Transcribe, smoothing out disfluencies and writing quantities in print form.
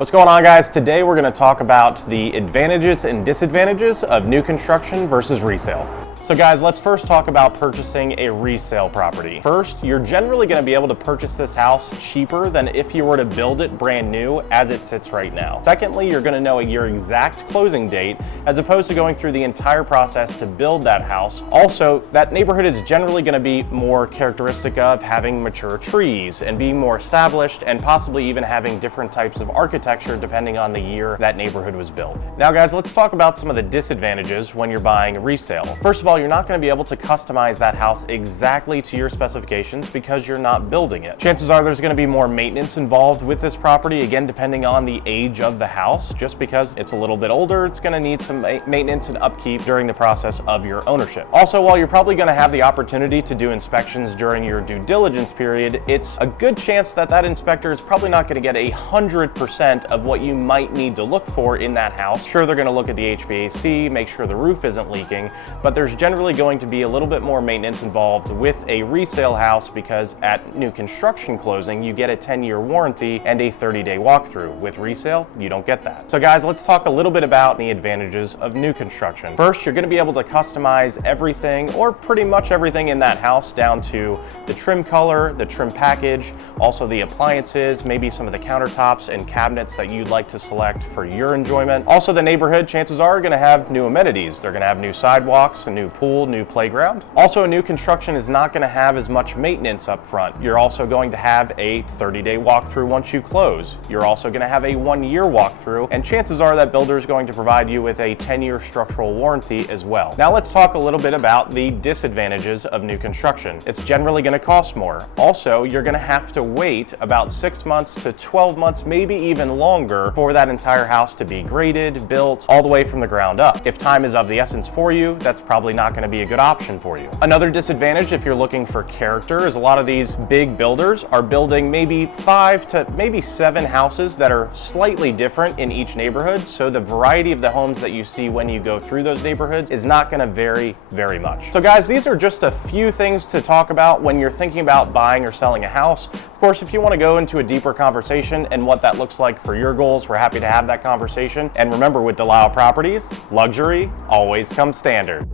What's going on, guys? Today we're going to talk about the advantages and disadvantages of new construction versus resale. So guys, let's first talk about purchasing a resale property. First, you're generally going to be able to purchase this house cheaper than if you were to build it brand new as it sits right now. Secondly, you're going to know your exact closing date as opposed to going through the entire process to build that house. Also, that neighborhood is generally going to be more characteristic of having mature trees and being more established and possibly even having different types of architecture depending on the year that neighborhood was built. Now guys, let's talk about some of the disadvantages when you're buying a resale. First of all, you're not going to be able to customize that house exactly to your specifications because you're not building it. Chances are there's going to be more maintenance involved with this property, again, depending on the age of the house. Just because it's a little bit older, it's going to need some maintenance and upkeep during the process of your ownership. Also, while you're probably going to have the opportunity to do inspections during your due diligence period, it's a good chance that that inspector is probably not going to get 100% of what you might need to look for in that house. Sure, they're going to look at the HVAC, make sure the roof isn't leaking, but there's generally going to be a little bit more maintenance involved with a resale house because at new construction closing, you get a 10-year warranty and a 30-day walkthrough. With resale, you don't get that. So guys, let's talk a little bit about the advantages of new construction. First, you're going to be able to customize everything or pretty much everything in that house down to the trim color, the trim package, also the appliances, maybe some of the countertops and cabinets that you'd like to select for your enjoyment. Also, the neighborhood, chances are going to have new amenities. They're going to have new sidewalks, a new pool, new playground. Also, a new construction is not going to have as much maintenance up front. You're also going to have a 30-day walkthrough once you close. You're also going to have a 1-year walkthrough, and chances are that builder is going to provide you with a 10-year structural warranty as well. Now let's talk a little bit about the disadvantages of new construction. It's generally going to cost more. Also, you're going to have to wait about 6 months to 12 months, maybe even longer, for that entire house to be graded, built, all the way from the ground up. If time is of the essence for you, that's probably not going to be a good option for you. Another disadvantage if you're looking for character is a lot of these big builders are building maybe 5 to maybe 7 houses that are slightly different in each neighborhood, so the variety of the homes that you see when you go through those neighborhoods is not going to vary very much. So guys, these are just a few things to talk about when you're thinking about buying or selling a house. Of course, if you want to go into a deeper conversation and what that looks like for your goals, we're happy to have that conversation. And remember, with Delisle Properties, luxury always comes standard.